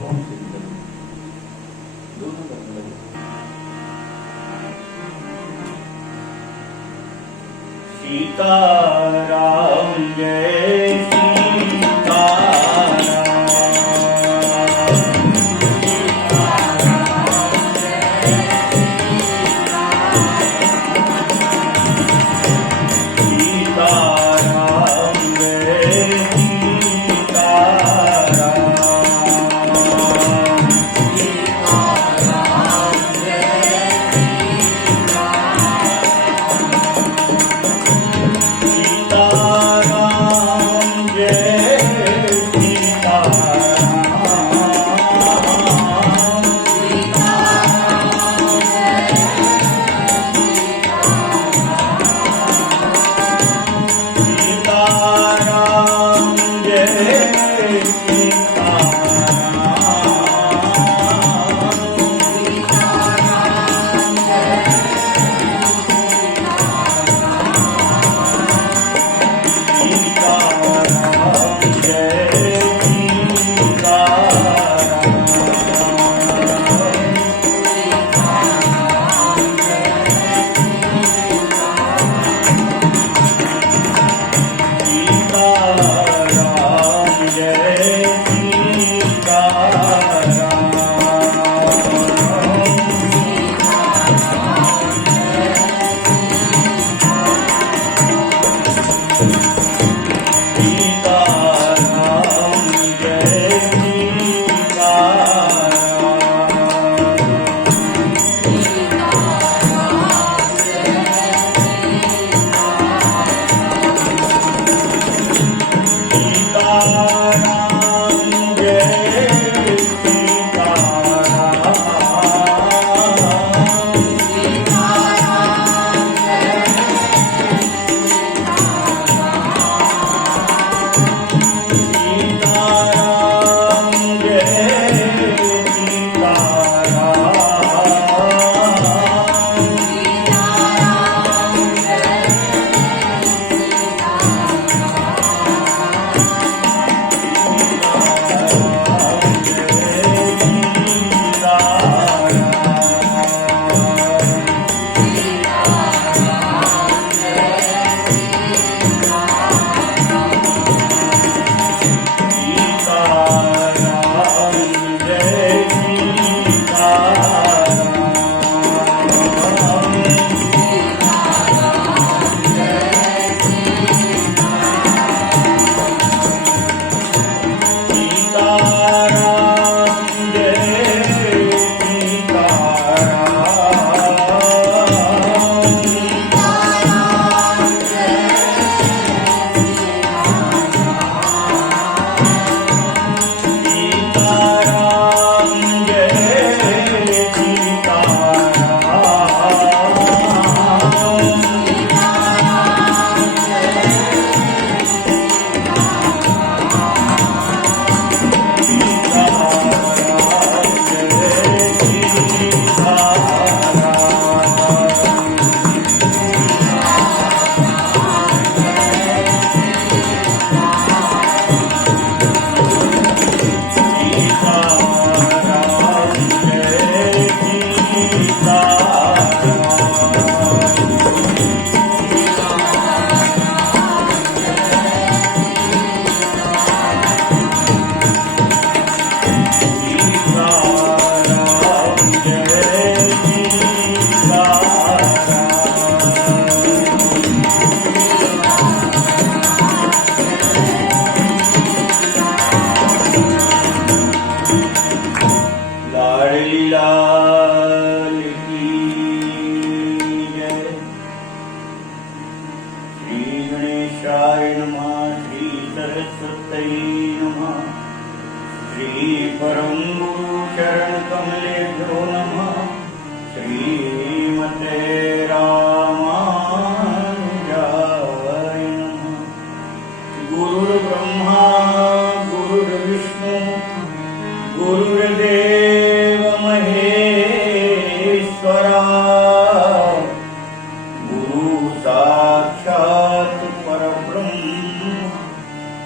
कौन सी लगी? दोनों करने लगे। सीताराम जय सीताराम, सीताराम जय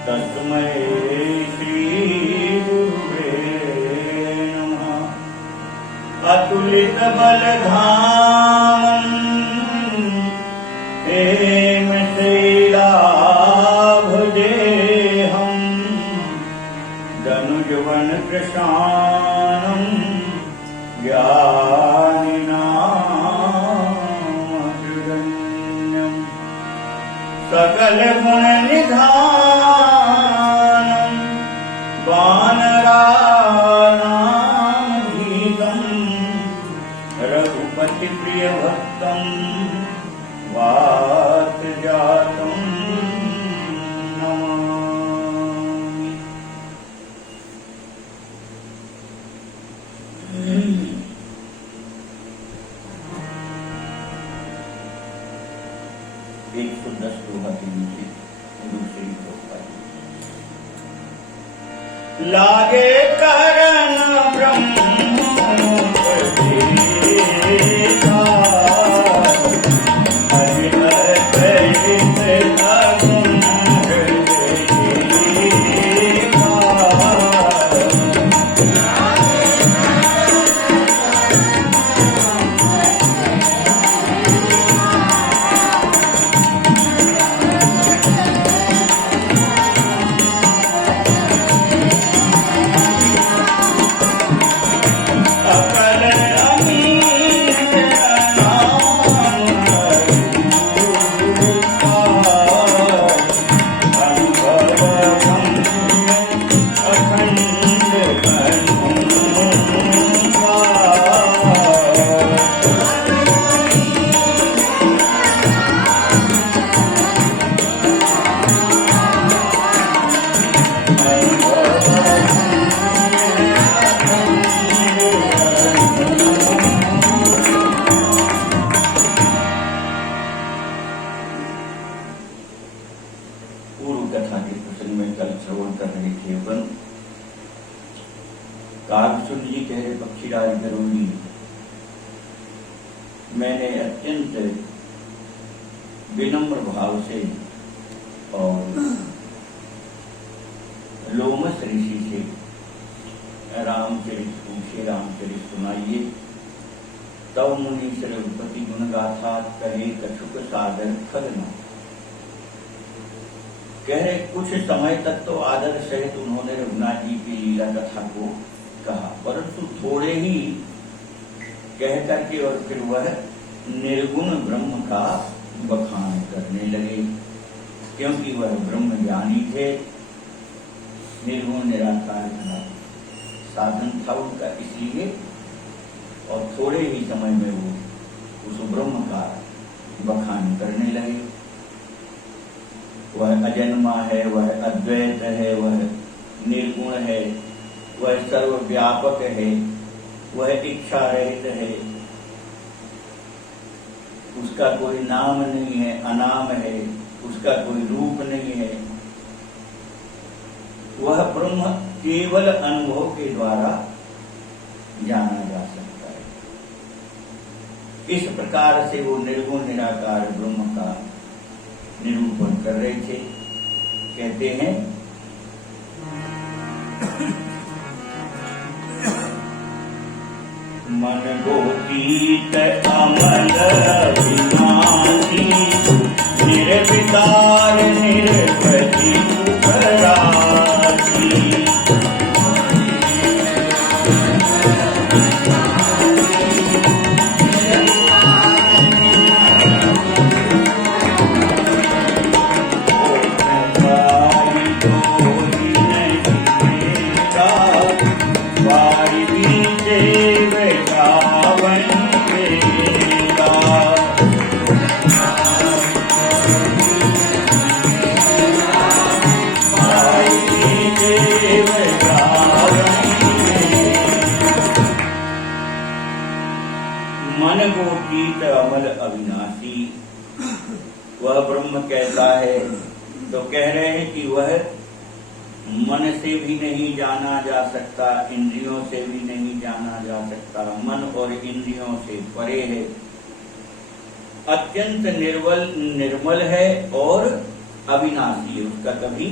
तस्मै श्री गुरुवे अतुलित बलधाम हेम शैलाभ देहम् धनुजवन कृशानम् ज्ञानिनामग्रगण्यम् सकल गुण निधानम् वानराणां गीतम् रघुपति प्रिय भक्तम् वात जातम् नमामि। एक सौ 10 दोहा के नीचे दूसरी दोहा लागे करण ब्रह्म कागसुंद जी कह रहे पक्षीराज जरूरी मैंने अत्यंत विनम्र भाव से और लोमस ऋषि से रामचरित पूछे, रामचरित सुनाइए। तव मुनि रघुपति गुण गाथा कहे कछुक सादर खगना। कह रहे कुछ समय तक तो आदर सहित उन्होंने रघुनाथ जी की लीला कथा को कहा, परंतु थोड़े ही कह करके और फिर वह निर्गुण ब्रह्म का बखान करने लगे, क्योंकि वह ब्रह्म ज्ञानी थे। निर्गुण निराकार का साधन था उनका, इसलिए और थोड़े ही समय में वो उस ब्रह्म का बखान करने लगे। वह अजन्मा है, वह अद्वैत है, वह निर्गुण है, वह सर्वव्यापक है, वह इच्छा रहित है, उसका कोई नाम नहीं है, अनाम है, उसका कोई रूप नहीं है। वह ब्रह्म केवल अनुभव के द्वारा जाना जा सकता है। इस प्रकार से वो निर्गुण निराकार ब्रह्म का निरूपण कर रहे थे। कहते हैं मन गोतीत अमल विनाशी निर्विकार निर्गति उपरासी। मन गोतीत अमल अविनाशी, वह ब्रह्म कैसा है? तो कह रहे हैं कि वह मन से भी नहीं जाना जा सकता, इंद्रियों से भी नहीं जाना जा सकता, मन और इंद्रियों से परे है, अत्यंत निर्मल है और अविनाशी है, उसका कभी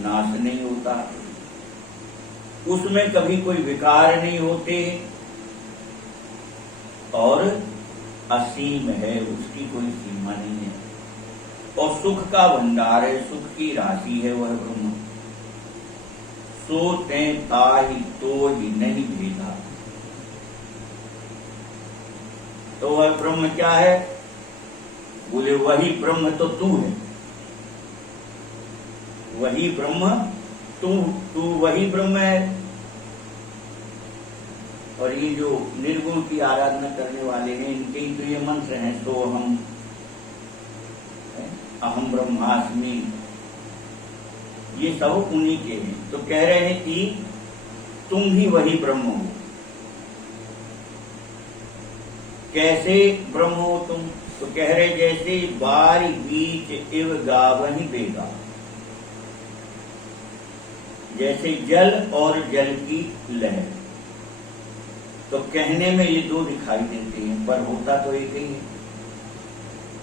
नाश नहीं होता, उसमें कभी कोई विकार नहीं होते, और असीम है, उसकी कोई सीमा नहीं है। और सुख का भंडार है, सुख की राशि है वह ब्रह्म। सो ते ताहि तो ही नहीं भेदा। तो वह ब्रह्म क्या है? बोले वही ब्रह्म तो तू है, वही ब्रह्म तू वही ब्रह्म है। और ये जो निर्गुण की आराधना करने वाले हैं, इनके ही तो ये मंत्र हैं, सो हम अहम ब्रह्मास्मि, ये सब उन्हीं के हैं। तो कह रहे हैं कि तुम भी वही ब्रह्म हो। कैसे ब्रह्म हो तुम? तो कह रहे जैसे बारी बीच इव गावहि बेगा, जैसे जल और जल की लहर। तो कहने में ये दो दिखाई देते हैं, पर होता तो एक ही है।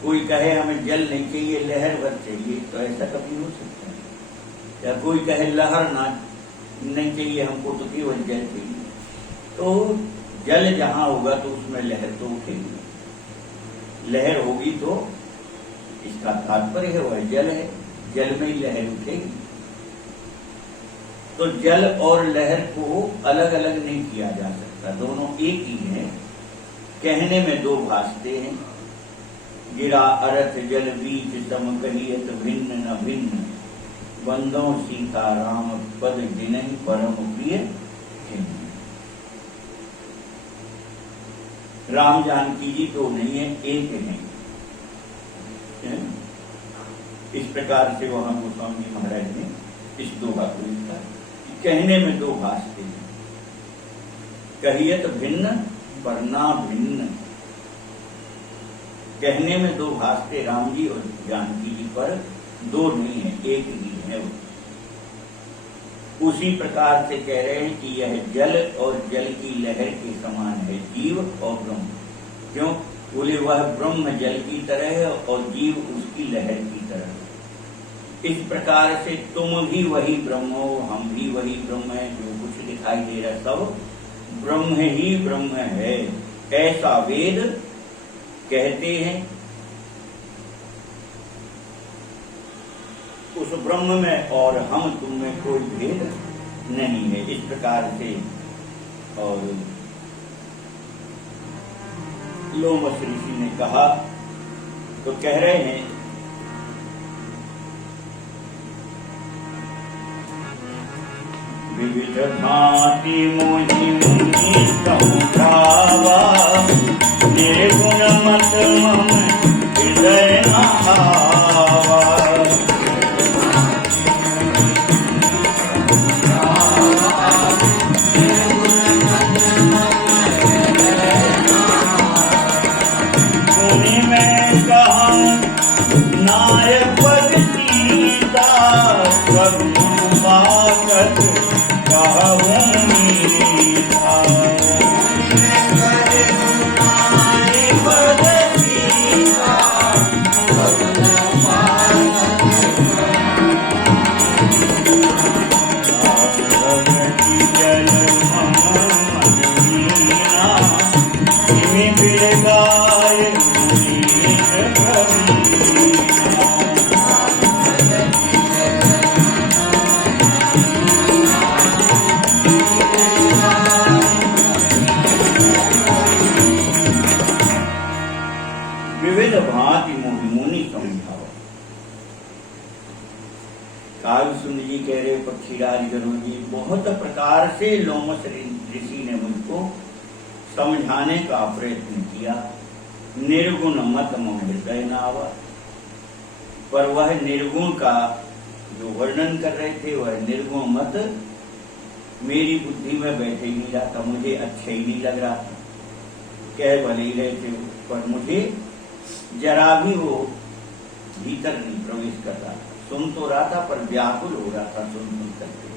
कोई कहे हमें जल नहीं चाहिए, लहर भर चाहिए, तो ऐसा कभी हो सकता है? या कोई कहे लहर ना नहीं चाहिए हमको, तो केवल जल चाहिए। तो जल जहां होगा तो उसमें लहर तो उठेगी, लहर होगी तो इसका तात्पर्य है वह जल है, जल में ही लहर उठेगी। तो जल और लहर को अलग अलग नहीं किया जा सकता, दोनों एक ही हैं। कहने में दो भासते हैं। गिरा अरथ जल बीच सम कहियत भिन्न न भिन्न, बंदो सीताराम पद जिनहि परम प्रिय हिन्न। राम जानकी जी दो नहीं है, एक है। इस प्रकार से वहां गोस्वामी महाराज ने इस दोहा को लिखा। कहने में दो भासते हैं, कहियत भिन्न वरना भिन्न। कहने में दो भासते राम जी और जानकी जी, पर दो नहीं है, एक ही है। उसी प्रकार से कह रहे हैं कि यह जल और जल की लहर के समान है जीव और ब्रह्म। क्यों? बोले वह ब्रह्म जल की तरह है और जीव उसकी लहर की तरह है। इस प्रकार से तुम भी वही ब्रह्म हो, हम भी वही ब्रह्म है। जो कुछ दिखाई दे रहा सब ब्रह्म ही ब्रह्म है, ऐसा वेद कहते हैं। उस ब्रह्म में और हम तुम में कोई भेद नहीं है। इस प्रकार से और लोमश ऋषि ने कहा। तो कह रहे हैं विविध भांति मोहि मुनि समभावा, निर्गुण मत मम हृदय आवा। मुनि में कहूँ नाय पद सीता, प्रभु बागत कहूँ मीठा। विविध भांति मोहि मुनि समझाओ। काव्य सुन जी कह रहे पक्षीराज गरुड़ जी, बहुत प्रकार से लोमश ऋषि ने मुझको समझाने का प्रयत्न किया। निर्गुण मत मम हृदय न आवा, पर वह निर्गुण का जो वर्णन कर रहे थे वह निर्गुण मत मेरी बुद्धि में बैठे ही नहीं रहा था, मुझे अच्छा ही नहीं लग रहा था। कह भले ही रहे थे पर मुझे जरा भी वो भीतर नहीं प्रवेश कर रहा था। सुन तो रहा था पर व्याकुल हो रहा था सुन करके।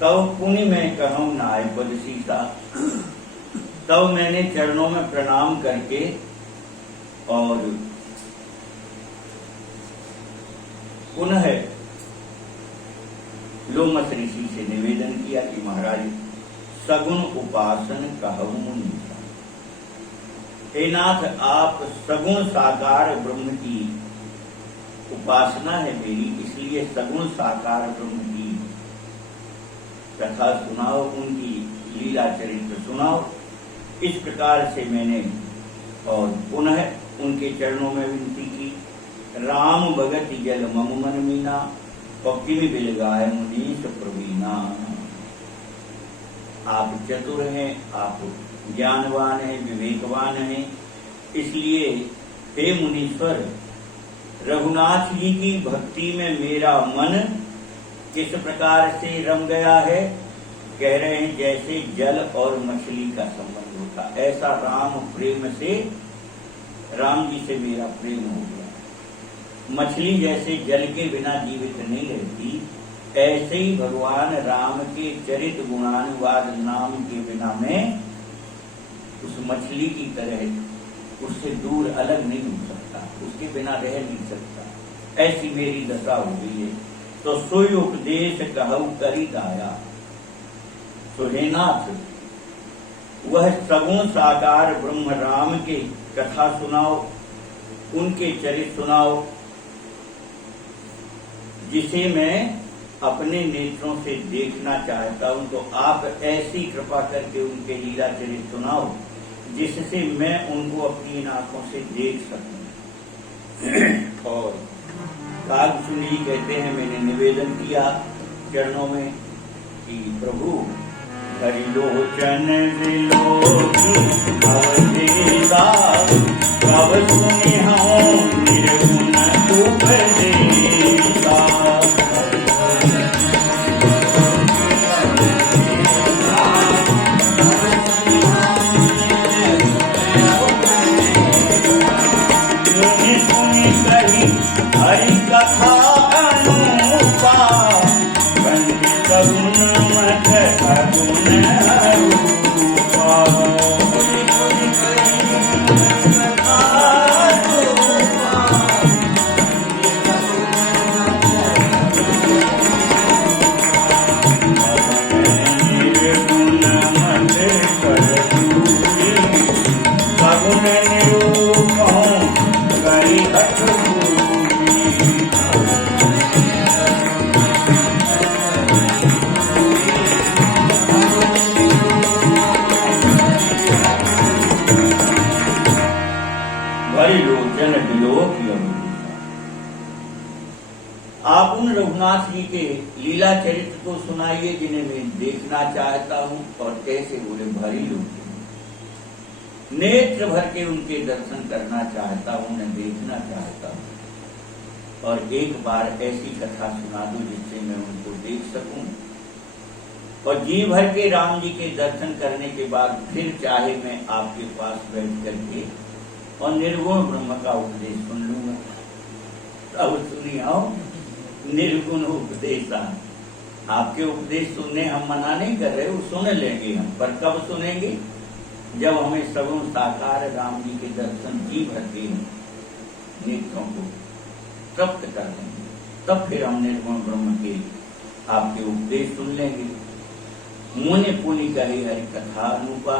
तब पुनि मैं कहूं नाय पद सीता, तब मैंने चरणों में प्रणाम करके और पुनः लोमश ऋषि से निवेदन किया कि महाराज सगुण उपासन कहूं मुनि। हे नाथ, आप सगुण साकार ब्रह्म की उपासना है मेरी, इसलिए सगुण साकार ब्रह्म की कथा सुनाओ, उनकी लीला चरित्र सुनाओ। इस प्रकार से मैंने और पुनः उनके चरणों में विनती की। राम भगत जल मम मन मीना, पक्की में बिल गाय मुनीश प्रवीणा। आप चतुर हैं, आप ज्ञानवान हैं, विवेकवान हैं, इसलिए हे मुनीश्वर, रघुनाथ जी की भक्ति में मेरा मन किस प्रकार से रम गया है। कह रहे हैं जैसे जल और मछली का संबंध होता, ऐसा राम प्रेम से, राम जी से मेरा प्रेम हो गया। मछली जैसे जल के बिना जीवित नहीं रहती, ऐसे ही भगवान राम के चरित गुणानुवाद नाम के बिना मैं उस मछली की तरह उससे दूर अलग नहीं हो सकता, उसके बिना रह नहीं सकता। ऐसी मेरी दशा हो गई है। तो सोई उपदेश कहु करी दाया। सुहेनाथ, वह सगुण साकार ब्रह्म राम के कथा सुनाओ, उनके चरित्र सुनाओ, जिसे मैं अपने नेत्रों से देखना चाहता हूं। तो आप ऐसी कृपा करके उनके लीला चरित्र सुनाओ जिससे मैं उनको अपनी आंखों से देख सकूं। और कागभूषणी कहते हैं, मैंने निवेदन किया चरणों में कि प्रभु हरि लोचन विलोकी अवधेता, कब सुने हूं निर्गुण उपदेशा। हरि कथा अनुपा, पंडित गुण मत अगुण रूपा। निर्गुण मत कर दूरी, सगुण निरूपहु करि हठ लोचन विलोक। आप उन रघुनाथ जी के लीला चरित्र को सुनाइए जिन्हें मैं देखना चाहता हूं। और कैसे बोले, भरी लोचन, नेत्र भर के उनके दर्शन करना चाहता हूं, उन्हें देखना चाहता हूं। और एक बार ऐसी कथा सुना दो जिससे मैं उनको देख सकूं। और जी भर के राम जी के दर्शन करने के बाद फिर चाहे मैं आपके पास बैठ करके और निर्गुण ब्रह्म का उपदेश सुन लूंगा। अब सुनिए, आओ निर्गुण उपदेश। आपके उपदेश सुनने हम मना नहीं कर रहे, वो सुन लेंगे हम, पर कब सुनेंगे? जब हमें सगुण साकार राम जी के दर्शन जी भर के नेत्रों को तृप्त कर देंगे, तब फिर हम निर्गुण ब्रह्म के आपके उपदेश सुन लेंगे। मुनि पुनि कहे हरि कथा अनुपा।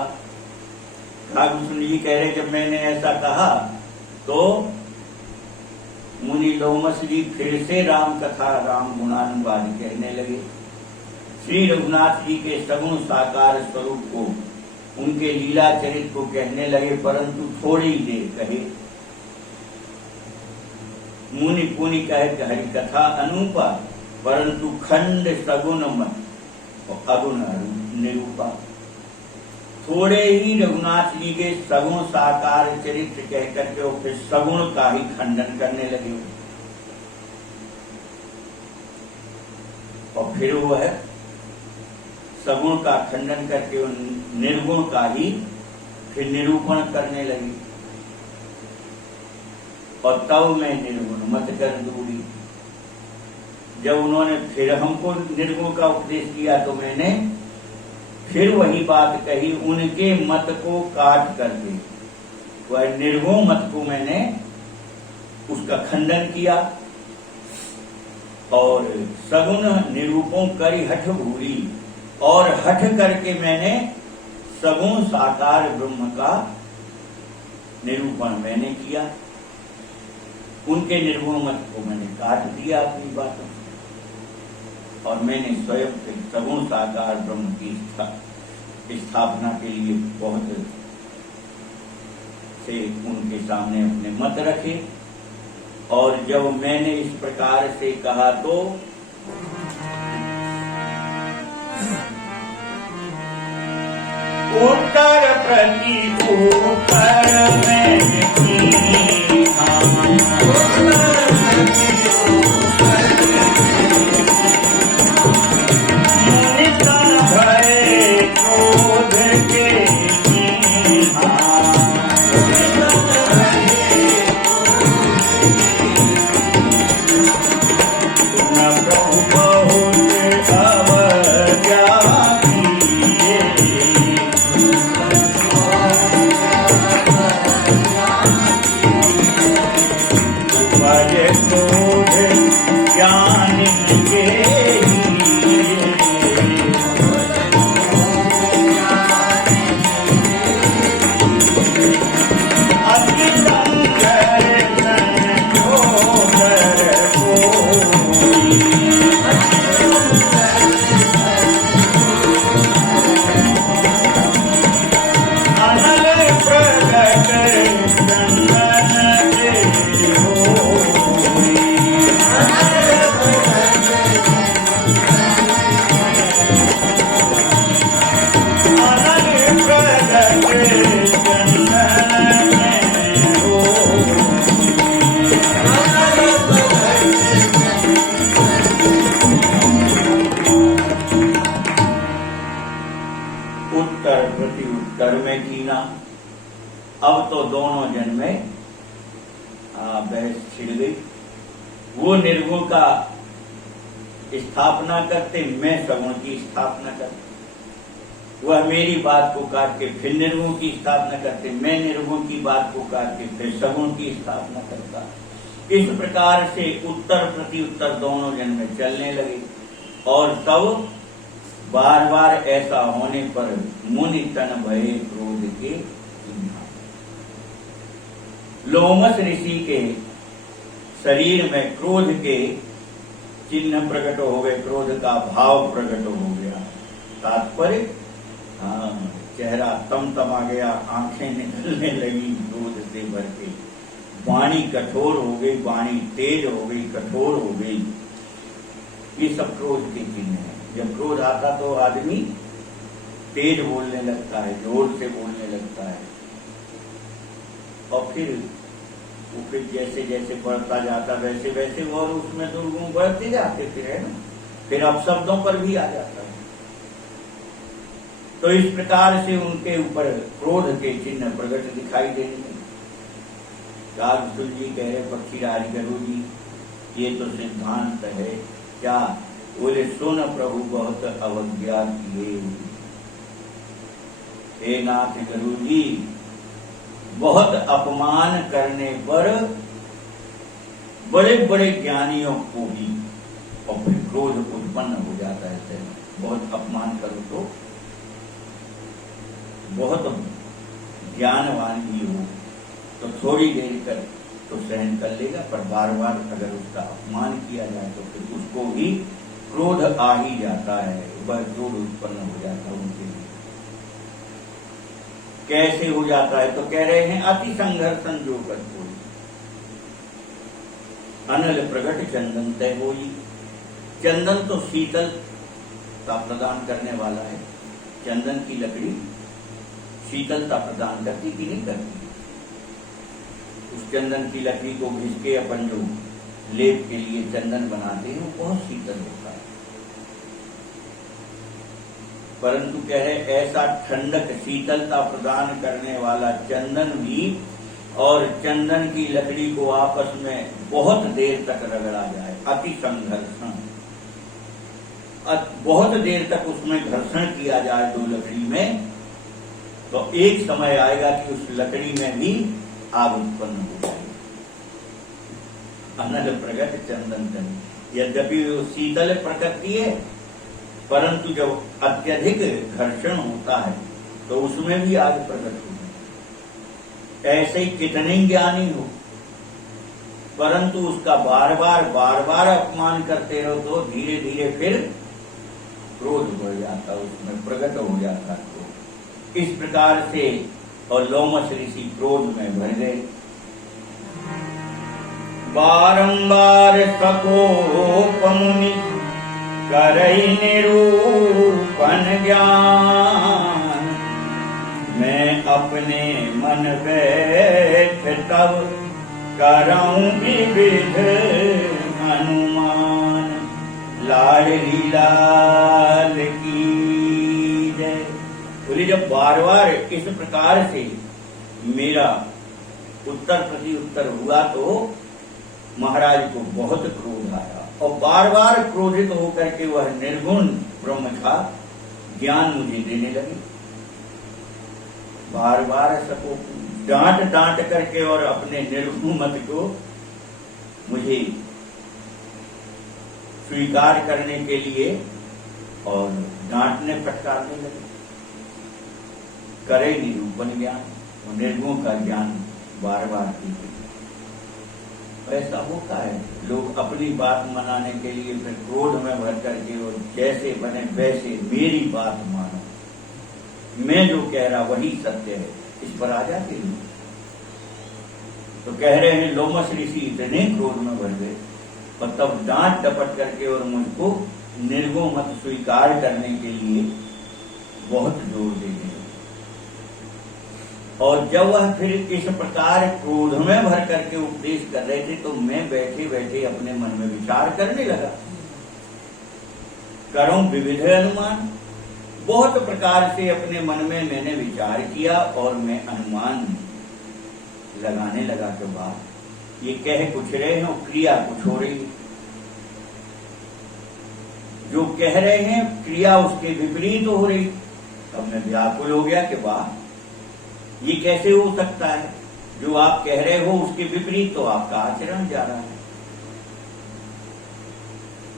कागभूषण जी कह रहे, जब मैंने ऐसा कहा तो मुनि लोमस जी फिर से राम कथा राम गुणानुवाद कहने लगे। श्री रघुनाथ जी के सगुण साकार स्वरूप को, उनके लीला चरित्र को कहने लगे, परंतु थोड़ी देर कहे। मुनि पुनि कहे हरि कथा अनुपा, परंतु खंड सगुण मत और अगुण निरूपा। थोड़े ही रघुनाथ जी के सगुण साकार चरित्र कह करके वो फिर सगुण का ही खंडन करने लगे। और फिर वो है सगुण का खंडन करके निर्गुण का ही फिर निरूपण करने लगी। और तब मैं निर्गुण मत कर दूरी। जब उन्होंने फिर हमको निर्गुण का उपदेश किया तो मैंने फिर वही बात कही, उनके मत को काट करके वह निर्गुण मत को मैंने उसका खंडन किया और सगुण निरूपों करी हठ भूरी, और हठ करके मैंने सगुण साकार ब्रह्म का निरूपण मैंने किया, उनके निर्गुण मत को मैंने काट दिया अपनी बातों से, और मैंने स्वयं से सगुण साकार ब्रह्म की स्थापना के लिए बहुत से उनके सामने अपने मत रखे। और जब मैंने इस प्रकार से कहा तो उत्तर प्रति उत्तर मैंने किया, मुनि तन भये क्रोध के अब तो दोनों जन में बहस छिड़ गई। वो निर्गुण का स्थापना करते, मैं सगुण की स्थापना करता। वह मेरी बात को काट के फिर निर्गुण की स्थापना करते, मैं निर्गुण की बात को काट के फिर सगुण की स्थापना करता। इस प्रकार से उत्तर प्रति उत्तर दोनों जन में चलने लगे। और तब बार बार ऐसा होने पर मुनि तन भये क्रोध के, लोमस ऋषि के शरीर में क्रोध के चिन्ह प्रकट हो गए, क्रोध का भाव प्रकट हो गया। तात्पर्य चेहरा तमतमा गया, आंखें निकलने लगी क्रोध से भर के, वाणी कठोर हो गई, वाणी तेज हो गई, कठोर हो गई। ये सब क्रोध के चिन्ह है। जब क्रोध आता तो आदमी तेज बोलने लगता है, जोर से बोलने लगता है, और फिर जैसे जैसे बढ़ता जाता वैसे वैसे और उसमें दुर्गुण बढ़ते जाते फिर, है ना, फिर अपशब्दों पर भी आ जाता है। तो इस प्रकार से उनके ऊपर क्रोध के चिन्ह प्रकट दिखाई देने लगे। कागसुल जी कह रहे पक्षीराज गरु जी, ये तो सिद्धांत है क्या? बोले सुन प्रभु बहुत अवज्ञा किए। हे नाथ गरु जी, बहुत अपमान करने पर बड़े बड़े ज्ञानियों को भी और फिर क्रोध उत्पन्न हो जाता है। बहुत अपमान करो तो बहुत ज्ञानवान भी हो तो थोड़ी देर कर तो सहन कर लेगा, पर बार बार अगर उसका अपमान किया जाए तो फिर उसको भी क्रोध आ ही जाता है, वह क्रोध उत्पन्न हो जाता है उनके लिए। कैसे हो जाता है? तो कह रहे हैं अति संघर्षण जो कर कोई, अनल प्रगट चंदन तय होई। चंदन तो शीतलता प्रदान करने वाला है। चंदन की लकड़ी शीतलता प्रदान करती कि नहीं करती? उस चंदन की लकड़ी को घिस के अपन जो लेप के लिए चंदन बनाते हैं वो बहुत शीतल होता है। परंतु कह रहे ऐसा ठंडक शीतलता प्रदान करने वाला चंदन भी, और चंदन की लकड़ी को आपस में बहुत देर तक रगड़ा जाए, अति संघर्षण, बहुत देर तक उसमें घर्षण किया जाए दो लकड़ी में, तो एक समय आएगा कि उस लकड़ी में भी आग उत्पन्न हो जाएगी। अनल प्रगट चंदन तन, यद्यपि वो शीतल प्रकृति है, परंतु जब अत्यधिक घर्षण होता है तो उसमें भी आग प्रकट होती है। ऐसे ही कितने ज्ञानी हो, परंतु उसका बार बार अपमान करते रहो तो धीरे धीरे फिर क्रोध बढ़ जाता, उसमें प्रकट हो जाता क्रोध। इस प्रकार से और लोमश ऋषि क्रोध में भर गए। बारंबार सकोप मुनि करई निरूपण ज्ञान, मैं अपने मन बैठ तब करऊं विविध अनुमान। लाडली लाल की जय। बोले जब बार बार इस प्रकार से मेरा उत्तर प्रति उत्तर हुआ तो महाराज को बहुत क्रोध आया और बार बार क्रोधित होकर के वह निर्गुण ब्रह्म का ज्ञान मुझे देने लगे। बार बार सबको डांट करके और अपने निर्गुण मत को मुझे स्वीकार करने के लिए और डांटने फटकारने लगे। करे निरूपण ज्ञान और निर्गुण का ज्ञान बार बार कीजिए। ऐसा होता है, लोग अपनी बात मनाने के लिए फिर क्रोध में भर करके और जैसे बने वैसे मेरी बात मानो, मैं जो कह रहा वही सत्य है, इस पर आ जाते हैं। तो कह रहे हैं लोमश ऋषि इतने क्रोध में भर गए और तब डांट डपट करके और मुझको निर्गुण मत स्वीकार करने के लिए बहुत जोर दे गए। और जब वह फिर इस प्रकार क्रोध में भर करके उपदेश कर रहे थे तो मैं बैठे बैठे अपने मन में विचार करने लगा। करूं विविध अनुमान, बहुत प्रकार से अपने मन में मैंने विचार किया और मैं अनुमान लगाने लगा के बाद ये कह कुछ रहे हैं और क्रिया कुछ हो रही है। जो कह रहे हैं क्रिया उसके विपरीत हो रही। अब मैं व्याकुल हो गया कि वाह ये कैसे हो सकता है, जो आप कह रहे हो उसके विपरीत तो आपका आचरण जा रहा है।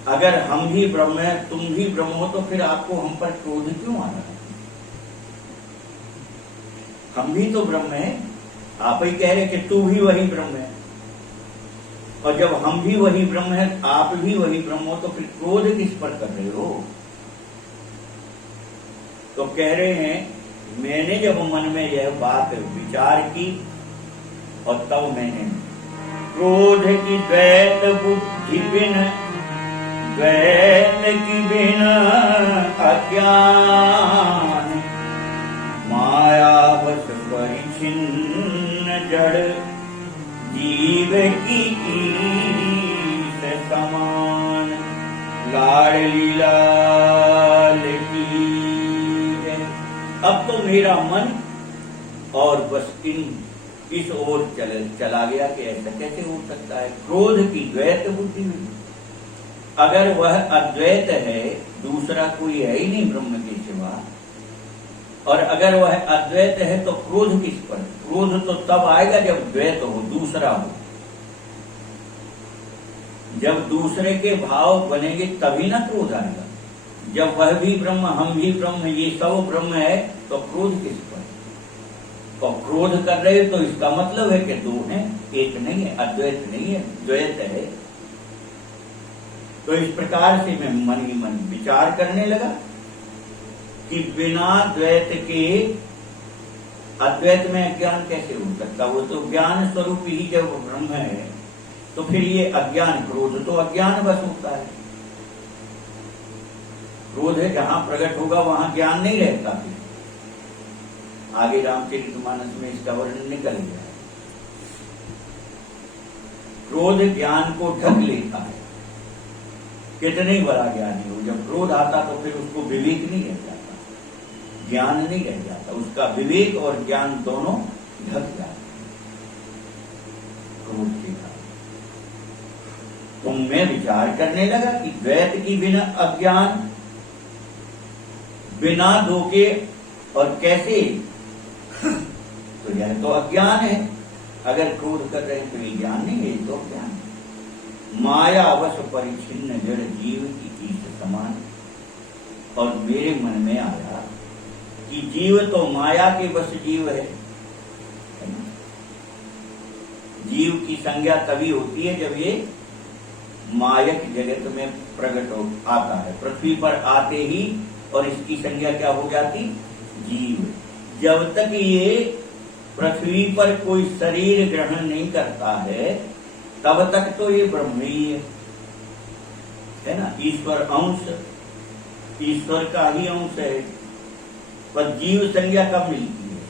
अगर हम भी ब्रह्म है तुम भी ब्रह्म हो तो फिर आपको हम पर क्रोध क्यों आ रहा है? हम भी तो ब्रह्म है, आप ही कह रहे कि तू भी वही ब्रह्म है। और जब हम भी वही ब्रह्म है आप भी वही ब्रह्म हो तो फिर क्रोध किस पर कर रहे हो? तो कह रहे हैं मैंने जब मन में यह बात विचार की और तब मैंने क्रोध की द्वैत बुद्धि बिन द्वैत की बिन अज्ञान, माया बस परिचिन्न जड़ जीव की ईश समान। लाडली लाल की। अब तो मेरा मन और बस इस ओर चला गया कि ऐसा कैसे हो सकता है। क्रोध की द्वैत बुद्धि हुई। अगर वह अद्वैत है, दूसरा कोई है ही नहीं ब्रह्म के सिवा, और अगर वह अद्वैत है तो क्रोध किस पर? क्रोध तो तब आएगा जब द्वैत हो, दूसरा हो। जब दूसरे के भाव बनेंगे तभी ना क्रोध आएगा। जब वह भी ब्रह्म हम भी ब्रह्म ये सब ब्रह्म है तो क्रोध किस पर? और क्रोध कर रहे तो इसका मतलब है कि दो हैं, एक नहीं है, अद्वैत नहीं है, द्वैत है। तो इस प्रकार से मैं मन ही मन विचार करने लगा कि बिना द्वैत के अद्वैत में अज्ञान कैसे हो सकता? वो तो ज्ञान स्वरूप ही जब ब्रह्म है तो फिर ये अज्ञान, क्रोध तो अज्ञान बस होता है। क्रोध है जहां प्रकट होगा वहां ज्ञान नहीं रहता। फिर आगे रामचरितमानस में इसका वर्णन निकल गया। क्रोध ज्ञान को ढक लेता है। कितने ही बड़ा ज्ञानी हो, जब क्रोध आता तो फिर उसको विवेक नहीं रह जाता, ज्ञान नहीं रह जाता, उसका विवेक और ज्ञान दोनों ढक जाते क्रोध के कारण। तो मैं विचार करने लगा कि द्वैत की बिना अज्ञान, बिना दो के और कैसे? तो यह तो अज्ञान है। अगर क्रोध कर रहे हैं तो ये ज्ञान नहीं है, तो अज्ञान है। माया अवश्य परिचिन्न जड़ जीव की ईश समान। और मेरे मन में आया कि जीव तो माया के बस जीव है। जीव की संज्ञा तभी होती है जब ये मायक जगत में प्रकट हो आता है। पृथ्वी पर आते ही और इसकी संज्ञा क्या हो जाती? जीव। जब तक ये पृथ्वी पर कोई शरीर ग्रहण नहीं करता है तब तक तो ये ब्रह्म ही है ना। ईश्वर अंश, ईश्वर का ही अंश है। पर जीव संज्ञा कब मिलती है?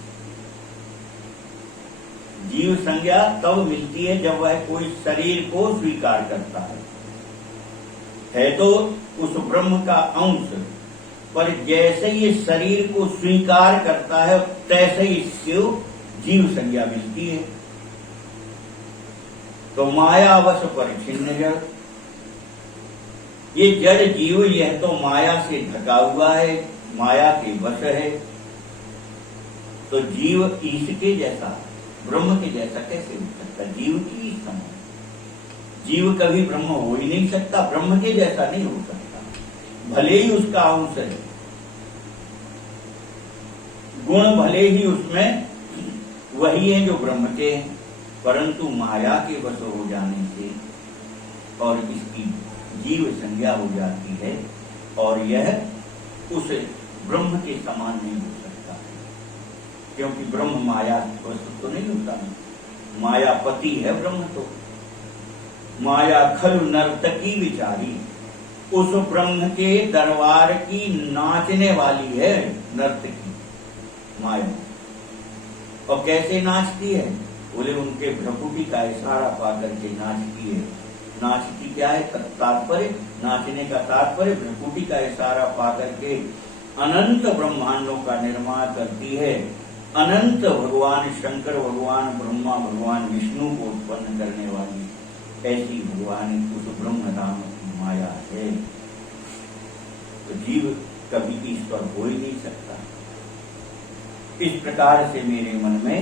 जीव संज्ञा तब मिलती है जब वह कोई शरीर को स्वीकार करता है तो उस ब्रह्म का अंश, पर जैसे ये शरीर को स्वीकार करता है तैसे ही इसको जीव संज्ञा मिलती है। तो मायावश परिच्छिन्न जड़, ये जड़ जीव यह तो माया से ढका हुआ है, माया के वश है। तो जीव ईश के जैसा, ब्रह्म के जैसा कैसे हो सकता? जीव की समान। जीव कभी ब्रह्म हो ही नहीं सकता, ब्रह्म के जैसा नहीं हो सकता। भले ही उसका अंश है, गुण भले ही उसमें वही है जो ब्रह्म के हैं, परंतु माया के वश हो जाने से और इसकी जीव संज्ञा हो जाती है और यह उस ब्रह्म के समान नहीं हो सकता, क्योंकि ब्रह्म माया वस्तु तो नहीं होता। मायापति है ब्रह्म। तो माया खलु नर्तकी विचारी, उस ब्रह्म के दरबार की नाचने वाली है नर्तकी माया। और कैसे नाचती है? बोले उनके भ्रकुटी का इशारा पाकर के नाचती है। नाचती क्या है? तात्पर्य, नाचने का तात्पर्य भ्रकुटी का इशारा पाकर के अनंत ब्रह्मांडों का निर्माण करती है। अनंत भगवान शंकर, भगवान ब्रह्मा, भगवान विष्णु को उत्पन्न करने वाली ऐसी भगवान उस ब्रह्म नाम की माया है। तो जीव कभी ईश्वर हो ही नहीं सकता। इस प्रकार से मेरे मन में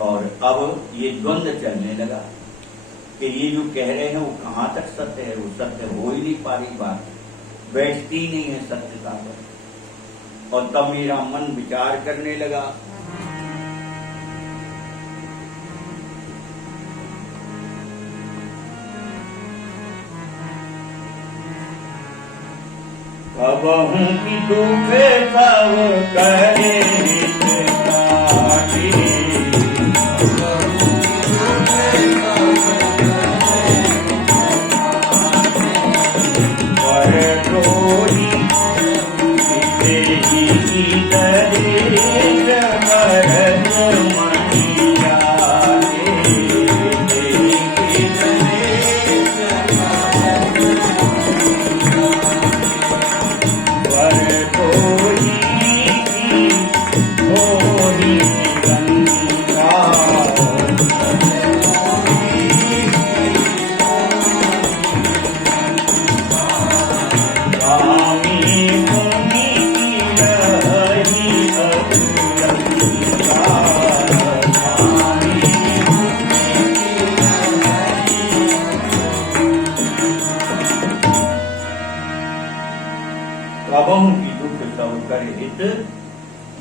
और अब ये द्वंद्व चलने लगा कि ये जो कह रहे हैं वो कहां तक सत्य है। वो सत्य हो ही नहीं पा रही, बात बैठती ही नहीं है सत्यता पर। और तब मेरा मन विचार करने लगा। कबहू की दुख सब करे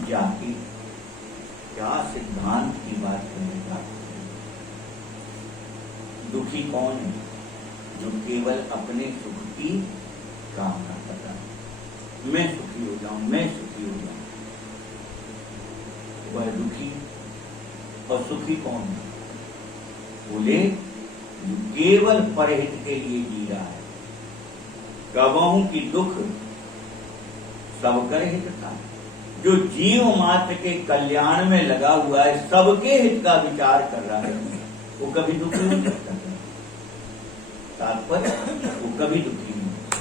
जाति। क्या सिद्धांत की बात करने का? दुखी कौन है? जो केवल अपने सुख की कामना करता है। मैं सुखी हो जाऊं, मैं सुखी हो जाऊं, वह दुखी। और सुखी कौन है? बोले केवल परहित के लिए जी रहा है। कबहू की दुख सब कर हित था। जो जीव मात्र के कल्याण में लगा हुआ है, सबके हित का विचार कर रहा है, वो कभी दुखी नहीं हो सकता। तात्पर्य वो कभी दुखी नहीं हो सकता।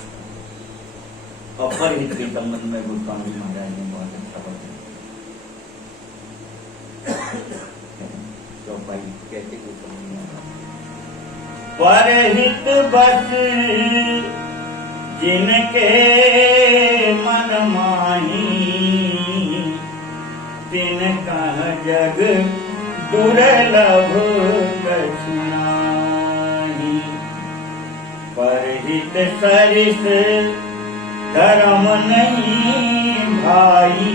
और परहित के संबंध में गोस्वामी महाराज ने बहुत अच्छा बताया। चौपाई कहते गोस्वामी परहित बस जिनके मन माही, तिन कह जग दुर्लभ कछु नाहि। परहित सरिस धर्म नहीं भाई,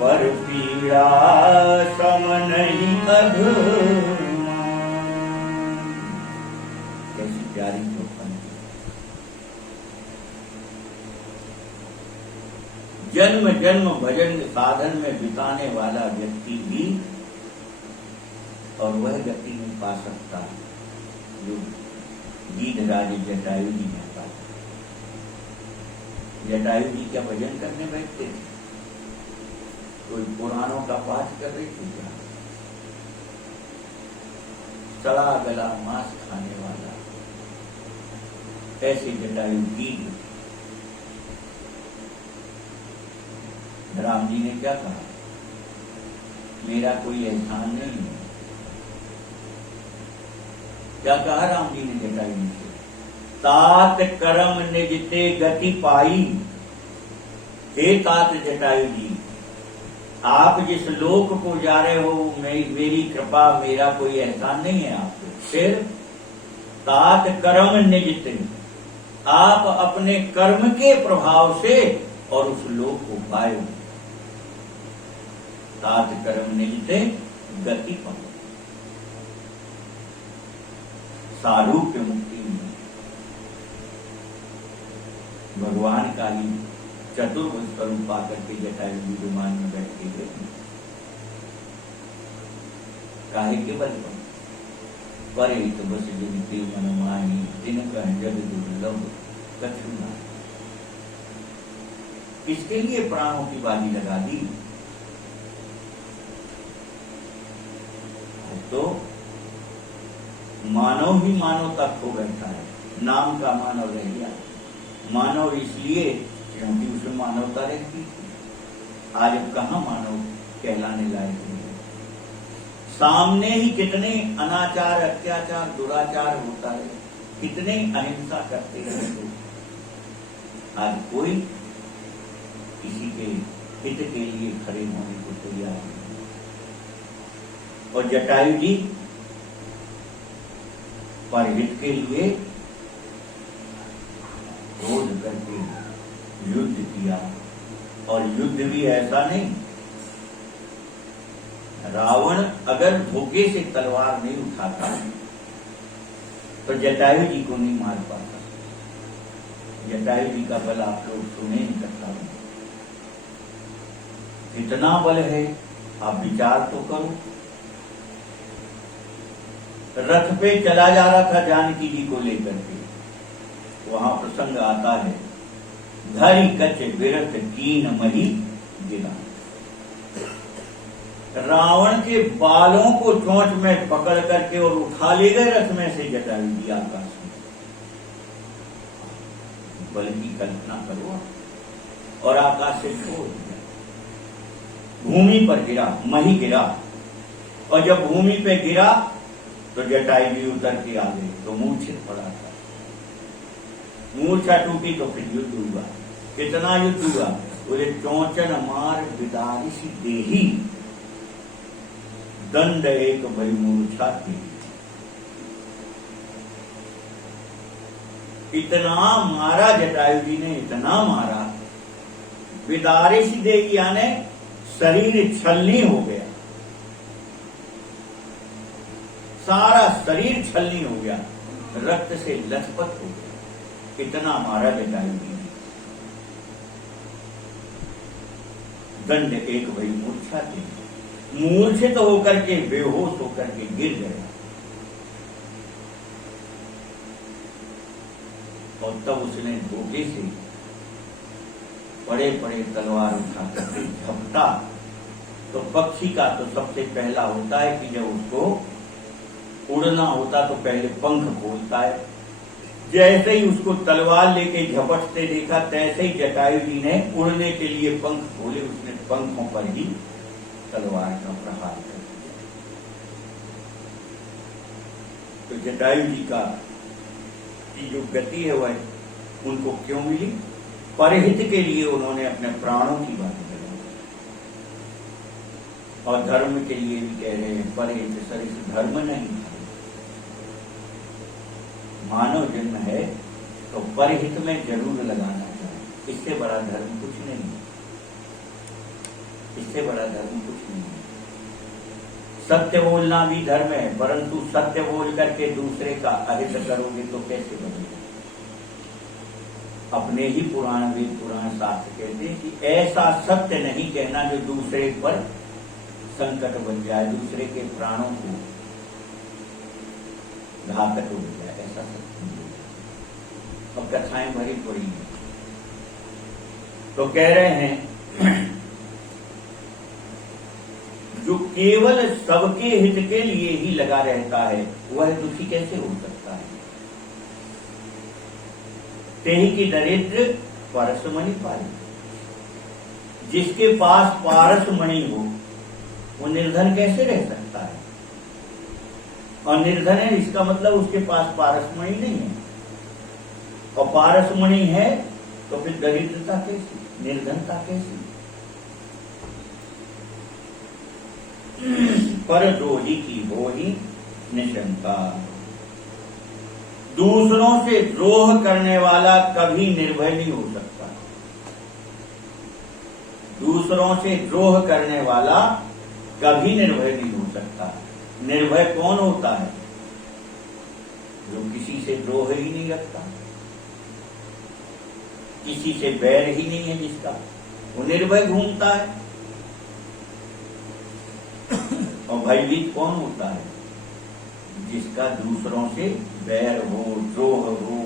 पर पीड़ा सम नहीं अधु जन्म जन्म भजन साधन में बिताने वाला व्यक्ति भी और वह गति नहीं पा सकता जो गीधराज जटायु जी में पाता। जटायु जी क्या भजन करने बैठते थे? कोई पुराणों का पाठ कर रही थी क्या? सड़ा गला मांस खाने वाला ऐसे जटायु गीध। राम जी ने क्या कहा? मेरा कोई एहसान नहीं है। क्या कहा राम जी ने जटायु जी से? तात कर्म निजते गति पाई। हे तात जटायु जी, आप जिस लोक को जा रहे हो मेरी कृपा, मेरा कोई एहसान नहीं है आप पे। फिर तात कर्म निजते, आप अपने कर्म के प्रभाव से और उस लोक को पाए। तात कर्म निजते गति पाओ। सारूप्य मुक्ति में भगवान का ही चतुर्भुज स्वरूप आकर के जटायु जी विमान में बैठ के गए। काहे के बल पर तो बस जिनते मन माही जिनका जग दुर्लभ कछु ना। इसके लिए प्राणों की बाजी लगा दी। तो मानव ही मानव तक खो बैठा है। नाम का मानव रह गया। मानव इसलिए क्योंकि उसमें मानवता रहती थी। आज अब कहां मानव कहलाने लायक नहीं है। सामने ही कितने अनाचार, अत्याचार, दुराचार होता है, कितने अहिंसा करते रहे लोग। आज कोई किसी के हित के लिए खड़े होने को तैयार नहीं। और जटायु जी परहित के लिए क्रोध करके युद्ध किया। और युद्ध भी ऐसा नहीं, रावण अगर धोखे से तलवार नहीं उठाता तो जटायु जी को नहीं मार पाता। जटायु जी का बल आप लोग सुने नहीं करता। इतना बल है, आप विचार तो करो। रथ पे चला जा रहा था जानकी जी को लेकर के, वहां प्रसंग आता है, धरी कच विरत कीन मही गिरा। रावण के बालों को चोंच में पकड़ करके और उठा ले गए रथ में से जटायु जी आकाश में। बल की कल्पना करो। और आकाश से छोड़ दिया, भूमि पर गिरा, मही गिरा। और जब भूमि पे गिरा तो जटायु जी उतर के आ गए तो मूर्छित पड़ा था। मूर्छा टूटी तो फिर युद्ध हुआ। कितना युद्ध हुआ? बोले चौचन मार विदारिश देही दंड एक भई मूर्छा थी। इतना मारा जटायु जी ने, इतना मारा, विदारिश देही यानी शरीर छलनी हो गया। सारा शरीर छलनी हो गया, रक्त से लथपथ हो गया। इतना मारा जटायु जी ने। दंड एक भई मूर्छा थी। मूर्छित होकर के, बेहोश होकर के गिर गया। और तब उसने धोखे से बड़े बड़े तलवार उठा करके झपटा। तो पक्षी का तो सबसे पहला होता है कि जब उसको उड़ना होता तो पहले पंख खोलता है। जैसे ही उसको तलवार लेके झपटते देखा, तैसे ही जटायु जी ने उड़ने के लिए पंख खोले। उसने पंखों पर ही तलवार का प्रहार कर दिया। तो जटायु जी का की जो गति है वह उनको क्यों मिली? परहित के लिए उन्होंने अपने प्राणों की बात करी। और धर्म के लिए भी कह रहे हैं, परहित सरिस धर्म नहीं। मानव जन्म है तो परहित में जरूर लगाना चाहिए। इससे बड़ा धर्म कुछ नहीं है। इससे बड़ा धर्म कुछ नहीं है। सत्य बोलना भी धर्म है, परंतु सत्य बोल करके दूसरे का अहित करोगे तो कैसे बनेगा? अपने ही पुराण वेद पुराण शास्त्र कहते हैं कि ऐसा सत्य नहीं कहना जो दूसरे पर संकट बन जाए, दूसरे के प्राणों को घातक हो जाए, ऐसा सत्य नहीं। और कथाएं भरी पड़ी हैं। तो कह रहे हैं जो केवल सबके हित के लिए ही लगा रहता है वह दुखी कैसे हो सकता है। तेहि की दरिद्र पारसमणि पाए, जिसके पास पारसमणि हो वो निर्धन कैसे रह सकता है। और निर्धन है इसका मतलब उसके पास पारसमणि नहीं है, और पारसमणि है तो फिर दरिद्रता कैसी, निर्धनता कैसी। पर द्रोही की हो ही निशंका, दूसरों से द्रोह करने वाला कभी निर्भय नहीं हो सकता। दूसरों से द्रोह करने वाला कभी निर्भय नहीं हो सकता। निर्भय कौन होता है? जो किसी से द्रोह ही नहीं रखता, किसी से बैर ही नहीं है जिसका, वो निर्भय घूमता है। और भयभीत कौन होता है? जिसका दूसरों से बैर हो, द्रोह हो,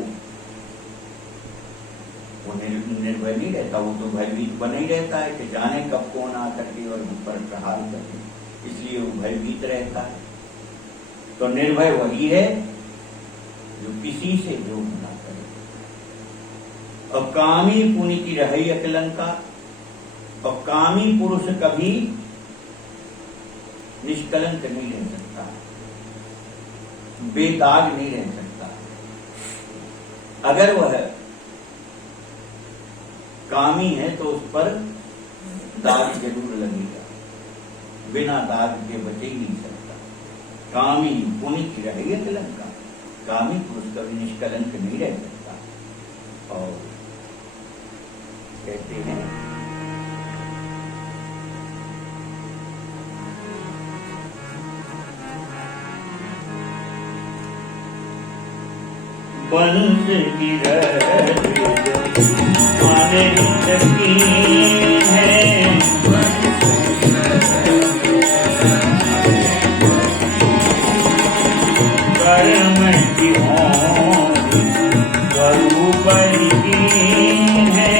वो निर्भय नहीं रहता। वो तो भयभीत बना ही रहता है कि जाने कब कौन आकर के और ऊपर प्रहार करे, इसलिए वो भयभीत रहता है। तो निर्भय वही है जो किसी से द्रोह ना करे। और कामी पुनि की रही अकलंका, और कामी पुरुष कभी निष्कलंक नहीं रह सकता, बेदाग नहीं रह सकता। अगर वह कामी है तो उस पर दाग जरूर लगेगा, बिना दाग के बचे ही नहीं सकता। कामी पुनि की रही अकलंका, कामी पुरुष कभी निष्कलंक नहीं रह सकता। और कहते हैं बंस की है कर्म की स्वरूप है।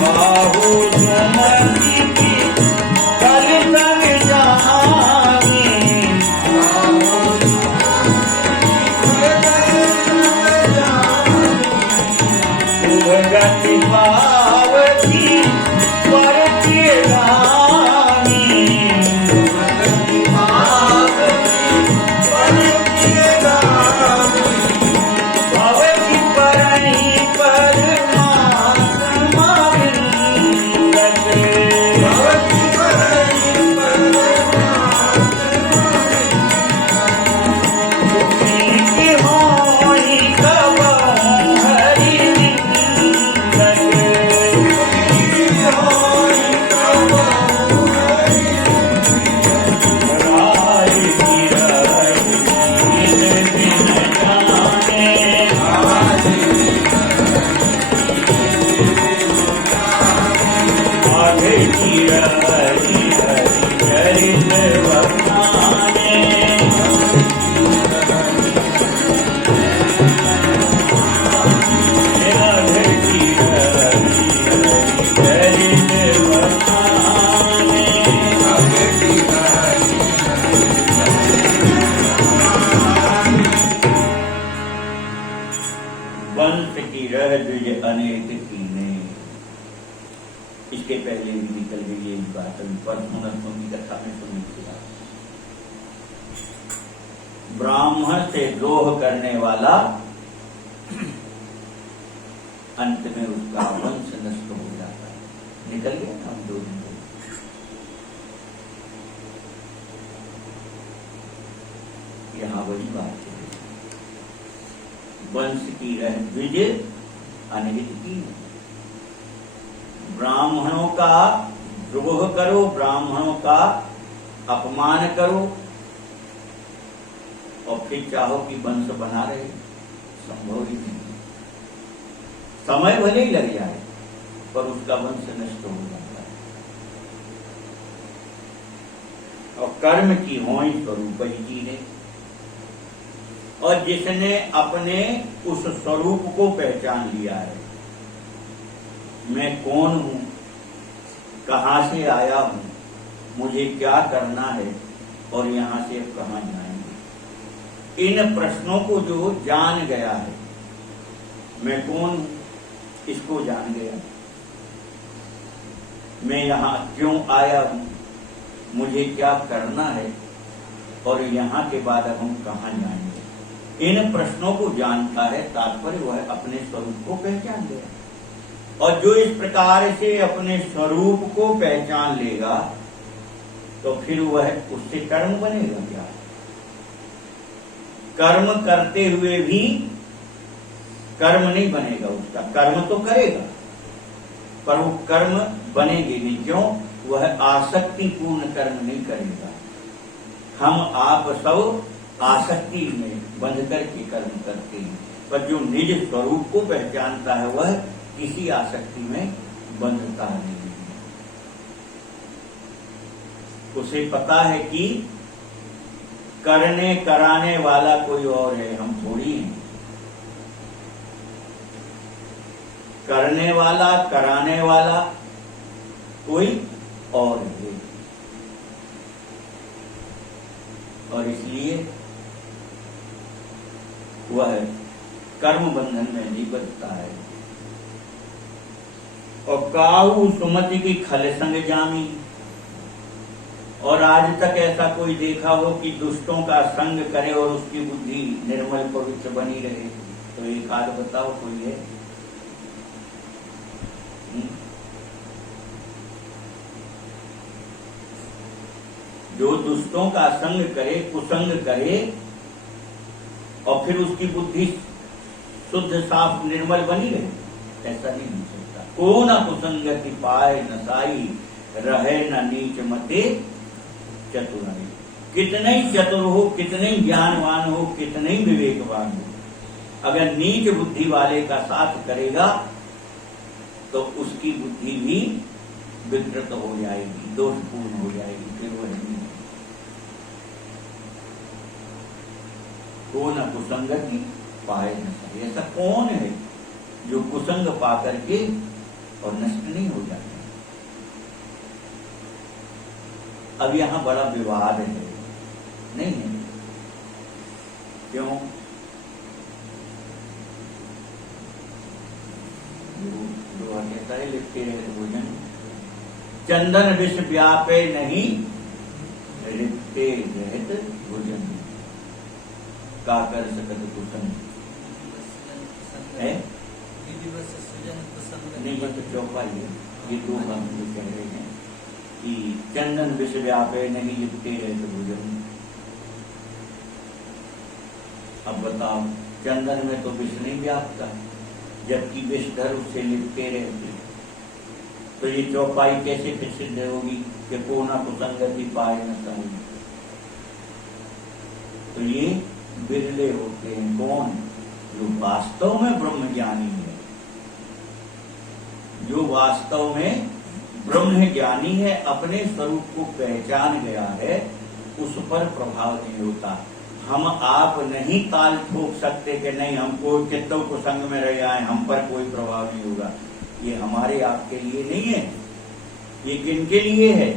बाहु सुमति की कल तक जानी, गति पावती पर अनेक कीने। इसके पहले भी निकल गई ये बात, अभी परसों की कथा में सुनी थी। ब्राह्मण से द्रोह करने वाला अंत में उसका वंश नष्ट हो जाता है। निकल गया हम 2 दिन यहां वही बात है। वंश की रह द्विज अनहित की। ब्राह्मणों का द्रोह करो, ब्राह्मणों का अपमान करो, और फिर चाहो कि वंश बना रहे, संभव ही नहीं। समय भले ही लग जाए पर उसका वंश नष्ट हो जाता है। और कर्म की होई स्वरूप ही चीजें, और जिसने अपने उस स्वरूप को पहचान लिया है, मैं कौन हूं, कहां से आया हूं, मुझे क्या करना है और यहां से अब कहां जाएंगे, इन प्रश्नों को जो जान गया है, मैं कौन हूं इसको जान गया, मैं यहां क्यों आया हूं, मुझे क्या करना है और यहां के बाद अब हम कहां जाएंगे, इन प्रश्नों को जानता है। तात्पर्य वह अपने स्वरूप को पहचान गया। और जो इस प्रकार से अपने स्वरूप को पहचान लेगा तो फिर वह उससे कर्म बनेगा क्या? कर्म करते हुए भी कर्म नहीं बनेगा उसका, कर्म तो करेगा पर वो कर्म बनेंगे नहीं। क्यों? वह आसक्ति पूर्ण कर्म नहीं करेगा। हम आप सब आसक्ति में बंध करके कर्म करते हैं, पर जो निज स्वरूप को पहचानता है वह किसी आसक्ति में बंधता नहीं। उसे पता है कि करने कराने वाला कोई और है, हम थोड़ी हैं। करने वाला कराने वाला कोई और है, और इसलिए वह कर्म बंधन में नहीं बचता है। और काहू सुमति की खल संग जामी, और आज तक ऐसा कोई देखा हो कि दुष्टों का संग करे और उसकी बुद्धि निर्मल पवित्र बनी रहे? तो एक आध बताओ कोई है? जो दुष्टों का संग करे, कुसंग करे और फिर उसकी बुद्धि शुद्ध साफ निर्मल बनी रहे, ऐसा नहीं हो सकता। को न कुसंगति पाए न साई, रहे न नीच मते चतुराई। कितने ही चतुर हो, कितने ही ज्ञानवान हो, कितने ही विवेकवान हो, अगर नीच बुद्धि वाले का साथ करेगा तो उसकी बुद्धि भी विकृत हो जाएगी, दोषपूर्ण हो जाएगी, फिर वह नहीं। को न कुसंगति पाए न साई, ऐसा कौन है जो कुसंग पा करके और नष्ट नहीं हो जाता? अब यहां बड़ा विवाद है, नहीं है? क्यों? जो कहता है लिखते रहे भोजन, चंदन विष व्यापे नहीं, लिखते रहत भोजन, का कर सकत कुसंग है? नहीं, ये तो चौपाई है। ये दो हम जो कह रहे हैं कि चंदन विष व्यापे नहीं, लिपटे रहे तो भोजन। अब बताओ, चंदन में तो विष नहीं व्यापता, जबकि विषधर उससे लिपटे रहते, तो ये चौपाई कैसे फिर सिद्ध होगी कि को न कुसंगति पाए न साई? तो ये बिरले होते हैं। कौन? जो वास्तव में ब्रह्म ज्ञानी है, जो वास्तव में ब्रह्म ज्ञानी है, अपने स्वरूप को पहचान गया है, उस पर प्रभाव नहीं होता। हम आप नहीं ताल ठोक सकते कि नहीं हमको चित्तों को संग में रह आए, हम पर कोई प्रभाव नहीं होगा। ये हमारे आपके लिए नहीं है, ये किनके लिए है?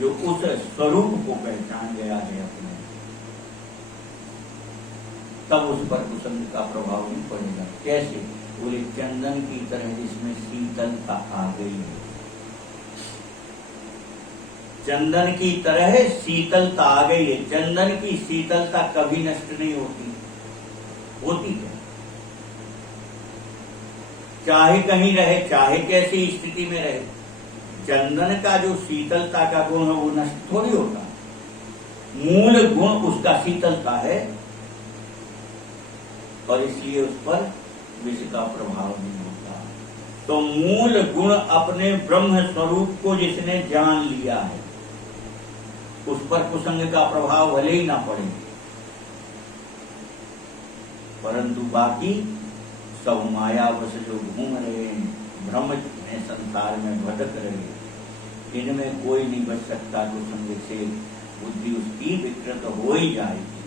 जो उस स्वरूप को पहचान गया है अपने, तब उस पर कुसंग का प्रभाव नहीं पड़ेगा। कैसे? बोले चंदन की तरह जिसमें शीतलता आ गई है, चंदन की तरह शीतलता आ गई है। चंदन की शीतलता कभी नष्ट नहीं होती, होती है, चाहे कहीं रहे, चाहे कैसी स्थिति में रहे। चंदन का जो शीतलता का गुण है वो नष्ट थोड़ी होता, मूल गुण उसका शीतलता है, और इसलिए उस पर विष का प्रभाव नहीं होता। तो मूल गुण अपने ब्रह्म स्वरूप को जिसने जान लिया है, उस पर कुसंग का प्रभाव भले ही ना पड़े, परंतु बाकी सब मायावश जो घूम रहे हैं, भ्रम में संसार में भटक रहे, इनमें कोई नहीं बच सकता। कुसंग से बुद्धि उसकी विकृत हो ही जाएगी।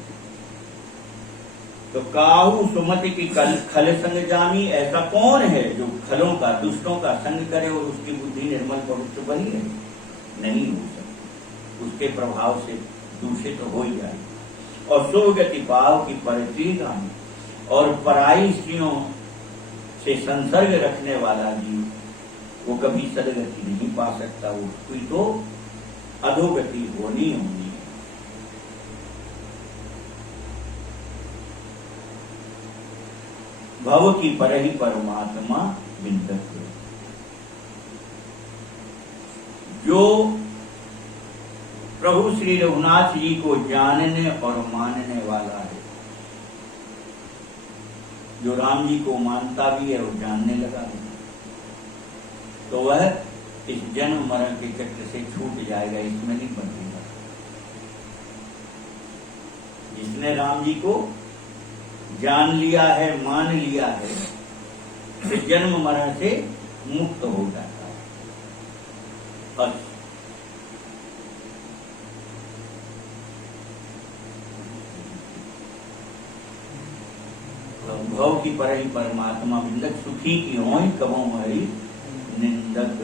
तो काहू सुमति की खल संग जानी, ऐसा कौन है जो खलों का, दुष्टों का संग करे और उसकी बुद्धि निर्मल पवित्र बनी रहे? नहीं हो सकती, उसके प्रभाव से दूषित हो ही जाए। और सुगति पाव की परिचय गानी, और पराई स्त्रियों से संसर्ग रखने वाला जीव वो कभी सदगति नहीं पा सकता, उसकी तो अधोगति होनी होनी। भव की परहि परमात्मा विंदत, जो प्रभु श्री रघुनाथ जी को जानने और मानने वाला है, जो राम जी को मानता भी है और जानने लगा है, तो वह इस जन्म मरण के चक्र से छूट जाएगा, इसमें नहीं बंधेगा। जिसने राम जी को जान लिया है, मान लिया है, तो जन्म मरण से मुक्त हो जाता है। बस भव की परहि परमात्मा विंदक, सुखी की होई कबो मरी निंदक।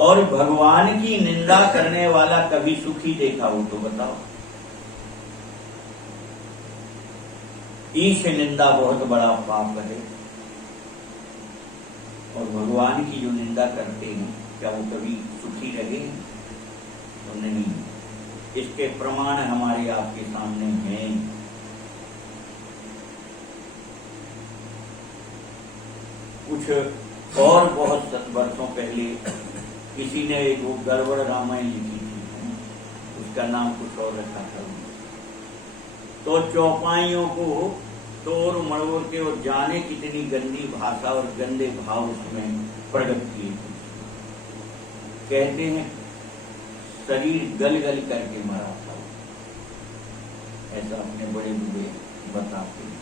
और भगवान की निंदा करने वाला कभी सुखी देखा हो तो बताओ? ईश निंदा बहुत बड़ा पाप है, और भगवान की जो निंदा करते हैं क्या वो कभी सुखी रहे? तो नहीं। इसके प्रमाण हमारे आपके सामने हैं। कुछ और बहुत वर्षों पहले किसी ने एक गड़बड़ रामायण लिखी थी, उसका नाम कुछ और रखा था। तो चौपाइयों को तोड़ मड़ोड़ के और जाने कितनी गंदी भाषा और गंदे भाव उसमें प्रकट किए थे। कहते हैं शरीर गल गल करके मरा था, ऐसा अपने बड़े बूढ़े बताते हैं।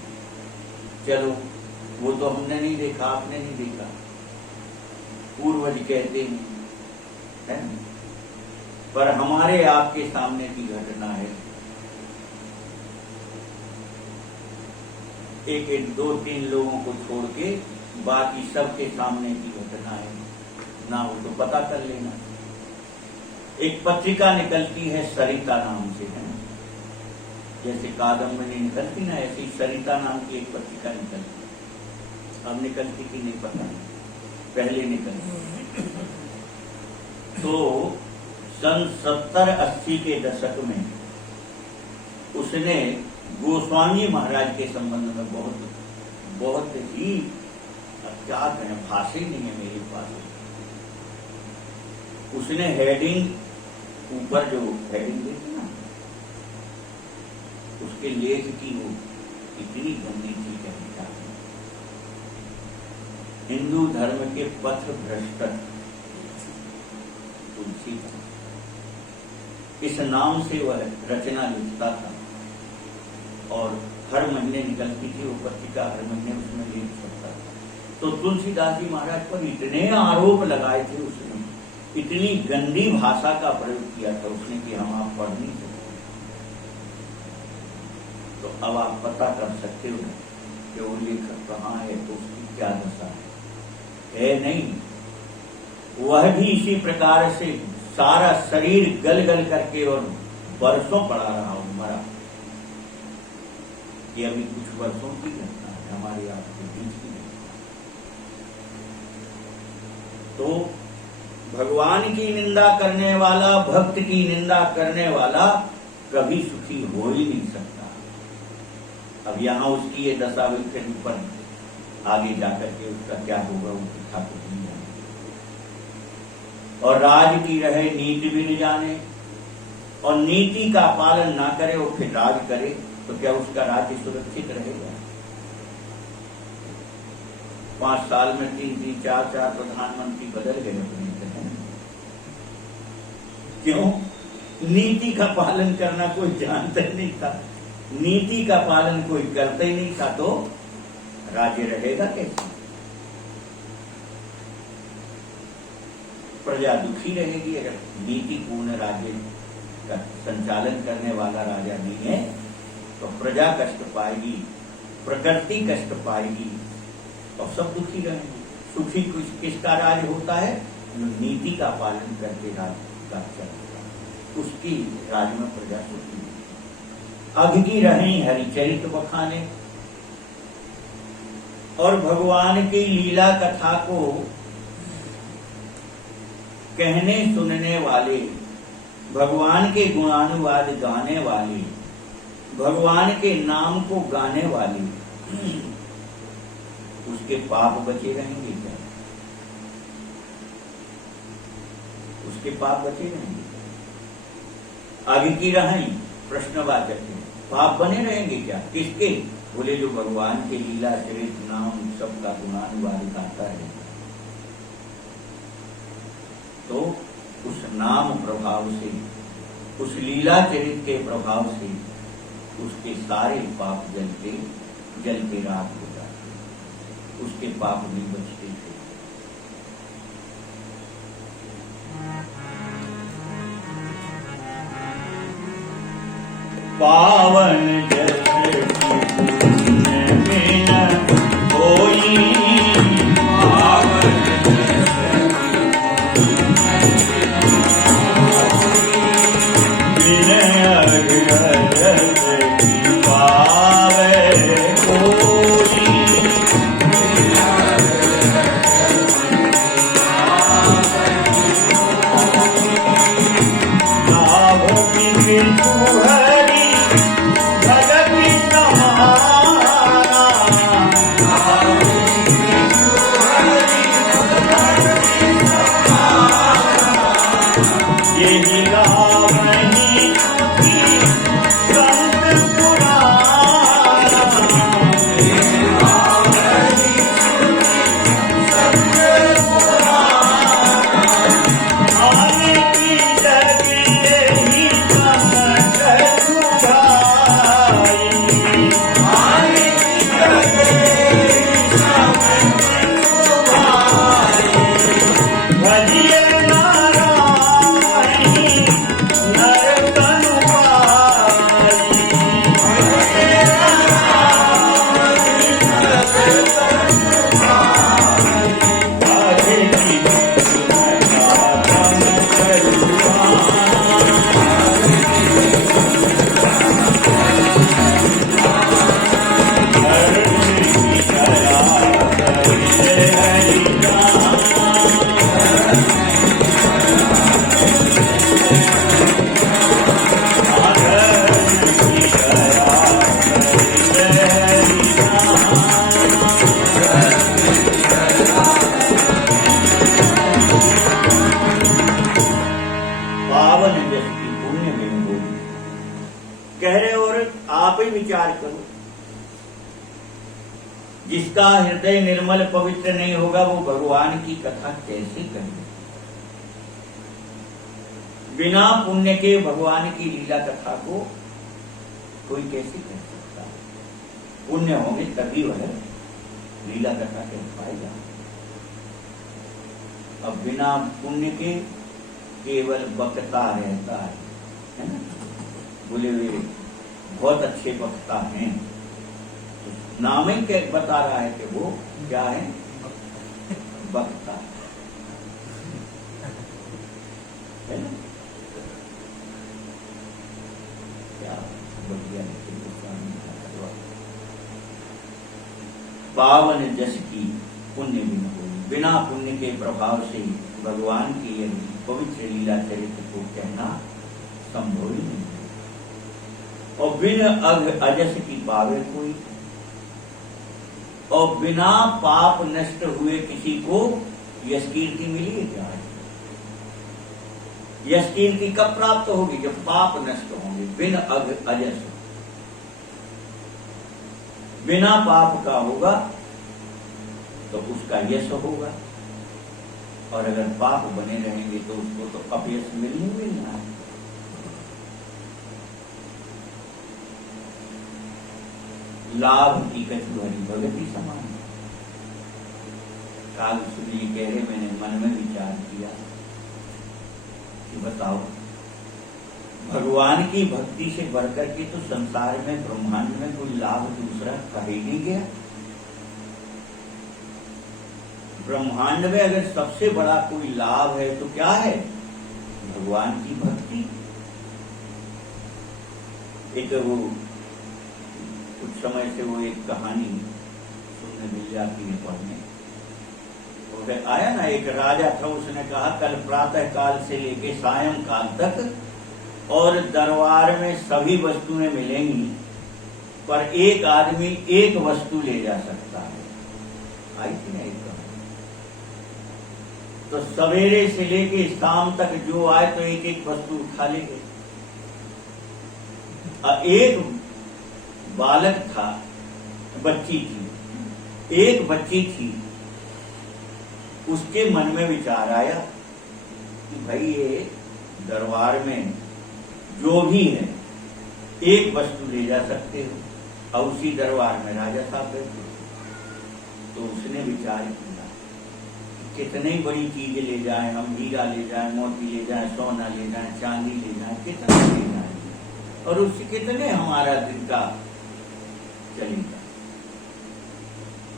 चलो वो तो हमने नहीं देखा, आपने नहीं देखा, पूर्वज कहते हैं, है? पर हमारे आपके सामने की घटना है। एक दो तीन लोगों को छोड़ के बाकी सबके सामने की घटना है ना, हो तो पता कर लेना। एक पत्रिका निकलती है सरिता नाम से, है ना, जैसे कादम्बरी निकलती ना, ऐसी सरिता नाम की एक पत्रिका निकलती। अब निकलती कि नहीं पता नहीं, पहले निकलती। तो सन 70-80 के दशक में उसने गोस्वामी महाराज के संबंध में बहुत ही, क्या कहें, भाषा ही नहीं है मेरे पास। उसने हेडिंग, ऊपर जो हेडिंग देखी ना, उसके लेख की वो इतनी गंदी थी, क्या हिंदू धर्म के पथ भ्रष्ट तुलसी, इस नाम से वह रचना लिखता था और हर महीने निकलती थी वो पत्रिका, हर महीने उसमें लेख छपता था। तो तुलसीदास जी महाराज पर इतने आरोप लगाए थे उसने, इतनी गंदी भाषा का प्रयोग किया था उसने कि हम आप पढ़ नहीं सकते। तो अब आप पता कर सकते हो कि वो लेखक कहाँ है, तो उसकी क्या दशा है नहीं। वह भी इसी प्रकार से सारा शरीर गल गल करके और वर्षों पड़ा रहा, मरा। ये अभी कुछ वर्षों की घटना है, हमारे आपके बीच की घटना। तो भगवान की निंदा करने वाला, भक्त की निंदा करने वाला कभी सुखी हो ही नहीं सकता। अब यहां उसकी ये दशा हुई, फिर ऊपर आगे जाकर के उसका क्या होगा वो ठाकुर नहीं जाने। और राज की रहे नीति भी न जाने, और नीति का पालन ना करे और फिर राज करे, तो क्या उसका राज्य सुरक्षित रहेगा? 5 साल में 3-3, 4-4 प्रधानमंत्री बदल गए अपने। क्यों? नीति का पालन करना कोई जानता ही नहीं था, नीति का पालन कोई करता ही नहीं था, तो राज्य रहेगा कैसे? प्रजा दुखी रहेगी। अगर नीतिपूर्ण राज्य का संचालन करने वाला राजा नहीं है तो प्रजा कष्ट पाएगी, प्रकृति कष्ट पाएगी और सब दुखी रहेंगे। सुखी किसका राज होता है? जो नीति का पालन करके राज का चलता है, उसकी राज में प्रजा सुखी। अघ की रही हरिचरित बखाने, और भगवान की लीला कथा को कहने सुनने वाले, भगवान के गुणानुवाद गाने वाले, भगवान के नाम को गाने वाले, उसके पाप बचे रहेंगे क्या? उसके पाप बचे रहेंगे? आगे की रहें प्रश्नवाचक है, पाप बने रहेंगे क्या? किसके? बोले जो भगवान के लीला चरित नाम सबका गुणानुवाद गाता है, तो उस नाम प्रभाव से, उस लीला चरित के प्रभाव से उसके सारे पाप जल के राख हो जाते, उसके पाप भी बचते थे। पावन जैसे कोई जिसका हृदय निर्मल पवित्र नहीं होगा वो भगवान की कथा कैसे करेगा? बिना पुण्य के भगवान की लीला कथा को कोई कैसे कर सकता है? पुण्य होंगे तभी वह लीला कथा कह पाएगा। अब बिना पुण्य के केवल वक्ता रहता है ना? बोले वे बहुत अच्छे वक्ता हैं, नाम ही क्या बता रहा है कि वो क्या है? वक्ता है ना? क्या बढ़िया पावन जस की पुण्य बिन हो, बिना पुण्य के प्रभाव से भगवान की यह पवित्र लीला चरित्र को कहना संभव ही नहीं। और बिन अजस की पावे कोई, और बिना पाप नष्ट हुए किसी को यश कीर्ति मिली है क्या? यश कीर्ति कब प्राप्त होगी? जब पाप नष्ट होंगे। बिन अजस, बिना पाप का होगा तो उसका यश होगा, और अगर पाप बने रहेंगे तो उसको तो अपयश मिलना है। लाभ की कछु हरि भगति समान। काल सुनिए कह रहे, मैंने मन में विचार किया कि बताओ, भगवान की भक्ति से बढ़कर के तो संसार में ब्रह्मांड में कोई लाभ दूसरा कहा ही नहीं गया। ब्रह्मांड में अगर सबसे बड़ा कोई लाभ है तो क्या है? भगवान की भक्ति। एक वो कुछ समय से वो एक कहानी सुनने मिल जाती है पढ़ने। वो आया ना, एक राजा था, उसने कहा कल प्रातः काल से लेके सायं काल तक और दरबार में सभी वस्तुएं मिलेंगी, पर एक आदमी एक वस्तु ले जा सकता है। आई थी ना एक कहानी। तो सवेरे से लेके शाम तक जो आए तो एक एक वस्तु उठा ले गए। एक बालक था, बच्ची थी, एक बच्ची थी, उसके मन में विचार आया कि भाई ये दरबार में जो भी है एक वस्तु ले जा सकते हो, और उसी दरबार में राजा साहब बैठे। तो उसने विचार किया कितनी बड़ी चीज ले जाए, हम हीरा ले जाए, मोती ले जाए, सोना ले जाए, चांदी ले जाए, कितना ले जाए, और उससे कितने हमारा दिन का चलेगा।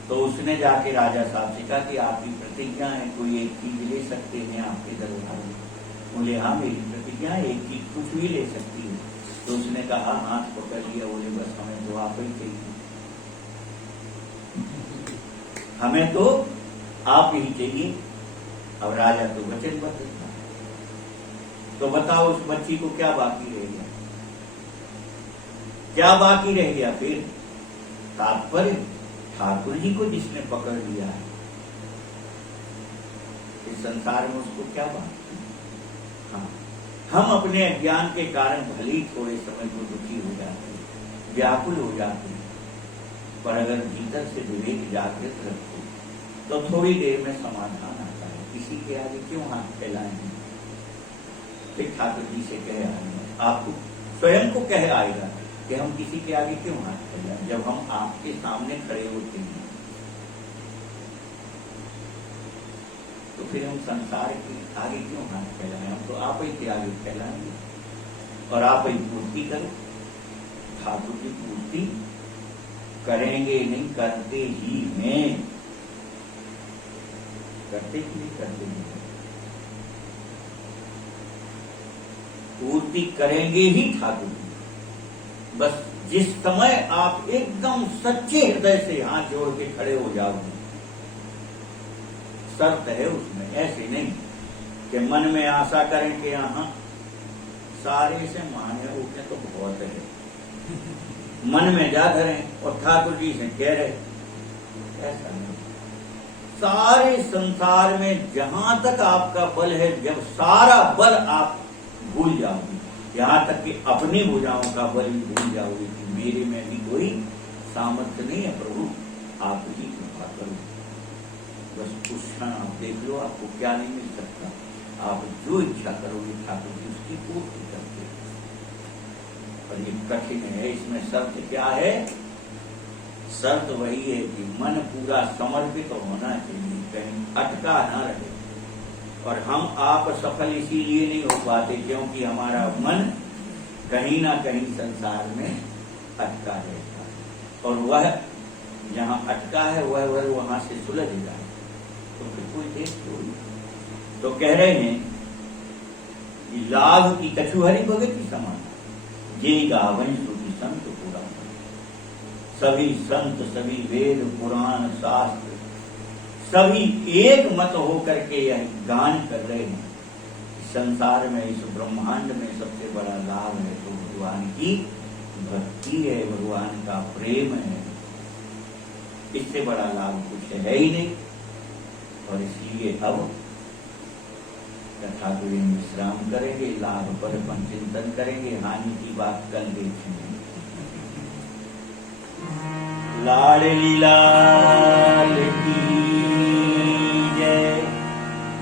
तो उसने जाके राजा साहब से कहा कि आपकी प्रतिज्ञा है, कोई एक चीज ले सकते हैं आपके दरबार में? बोले हाँ मेरी प्रतिज्ञा है, एक चीज कुछ भी ले सकती है। तो उसने कहा, हाथ पकड़ लिया, बोले बस हमें तो आप ही चाहिए, हमें तो आप ही चाहिए। अब राजा तो वचनबद्ध था। तो बताओ उस बच्ची को क्या बाकी रह गया? क्या बाकी रह गया? फिर तात्पर्य ठाकुर जी को जिसने पकड़ लिया है, इस संसार में उसको क्या बाकी? हाँ, हम अपने अज्ञान के कारण भले ही थोड़े समय को दुखी हो जाते हैं, व्याकुल हो जाते हैं, पर अगर भीतर से विवेक जागृत रखो तो थोड़ी देर में समाधान आता है। किसी के आगे क्यों हाथ फैलाएंगे? फिर ठाकुर जी से कहे आएंगे, आपको स्वयं को कहे आएगा कि हम किसी के आगे क्यों हाथ फैलाएं, जब हम आपके सामने खड़े होते हैं। तो फिर हम संसार के आगे क्यों हाथ फैलाएं? हम तो आप ही के आगे फैलाएंगे और आप ही पूर्ति करो। ठाकुर की पूर्ति करेंगे नहीं, करते ही हैं। करते ही नहीं, करते नहीं, पूर्ति करेंगे ही ठाकुर। बस जिस समय आप एकदम सच्चे हृदय से हाथ जोड़ के खड़े हो जाओगे, शर्त है उसमें, ऐसे नहीं कि मन में आशा करें कि यहाँ सारे से माने उठे तो बहुत है, मन में जा धरें और ठाकुर जी से कह रहे, ऐसा नहीं। सारे संसार में जहां तक आपका बल है, जब सारा बल आप भूल जाओगे, यहाँ तक कि अपनी भुजाओं का बल भी भूल जाओगे कि मेरे में भी कोई सामर्थ्य नहीं है, प्रभु आप ही कृपा करो। बस उस क्षण आप देख लो आपको क्या नहीं मिल सकता। आप जो इच्छा करोगे ठाकुर जी उसकी पूर्ति करते। और ये कठिन है, इसमें शर्त क्या है? शर्त वही है कि मन पूरा समर्पित होना चाहिए, कहीं अटका ना रहे। और हम आप सफल इसीलिए नहीं हो पाते क्योंकि हमारा मन कहीं ना कहीं संसार में अटका रहता है, और वह जहाँ अटका है वह वहां से सुलझ जाए तो फिर कोई देश थोड़ी। तो कह रहे हैं कि लाभ की कछुहरी भगति समान, ये गावन श्रुति संत पुराण। सभी संत, सभी वेद, पुराण, शास्त्र सभी एक मत होकर के यह गान कर रहे हैं। संसार में, इस ब्रह्मांड में सबसे बड़ा लाभ है तो भगवान की भक्ति है, भगवान का प्रेम है। इससे बड़ा लाभ कुछ है ही नहीं। और इसलिए अब ठाकुर विश्राम करेंगे, लाभ पर अपन चिंतन करेंगे, हानि की बात कल देखेंगे। लाडली लाल की